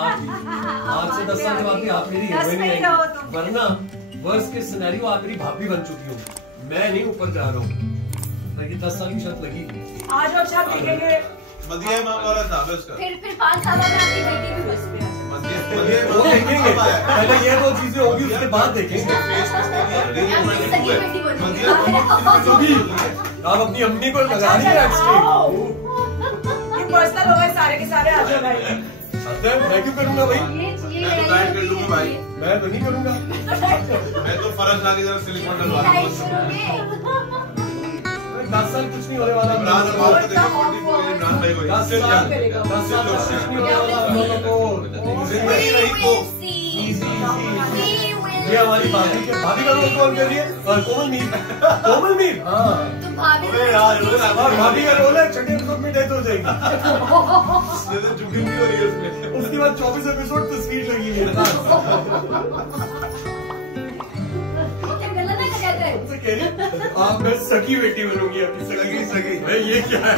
बात कीजिए। आज से 10 साल के बाद भी आप मेरी हीरोइन नहीं आएंगी, वरना वर्स्ट के सिनेरियो आप मेरी भाभी बन चुकी हो। मैं नहीं ऊपर जा रहा हूँ, लेकिन 10 साल की शर्त लगी। आज और शाम देखेंगे मदिया इमाम वाला था बस का। फिर 5 साल में आपकी बेटी भी बस पे वो देखेंगे, पहले ये दो चीजें होगी, उसके बाद देखेंगे। आप अपनी अम्मी को लगा लीजिए पर्सनल हो गए सारे के सारे। आ जाओ भाई। मैं क्यों करूँगा भाई? मैं तो डाइट कर लूंगा भाई। मैं तो नहीं करूँगा। मैं तो फर्ज लाके जरा सिलिकॉन डलवा दूंगा। 10 साल कुछ नहीं होने वाला। इमरान भाई को देखो 44 इमरान भाई को 10 साल कुछ नहीं होने वाला हम लोगों को। जिंदगी नहीं तो ये हमारी भाभी का रोल कौन कर रही है? कोमल मीर। हाँ भाभी का रोल है। छठे एपिसोड में डेथ हो जाएगी। झुकी भी हो रही है उसमें। उसके बाद 24 एपिसोड तस्वीर लगी है। आप मैं सगी बेटी बनूंगी, आपकी सगी। ये क्या है?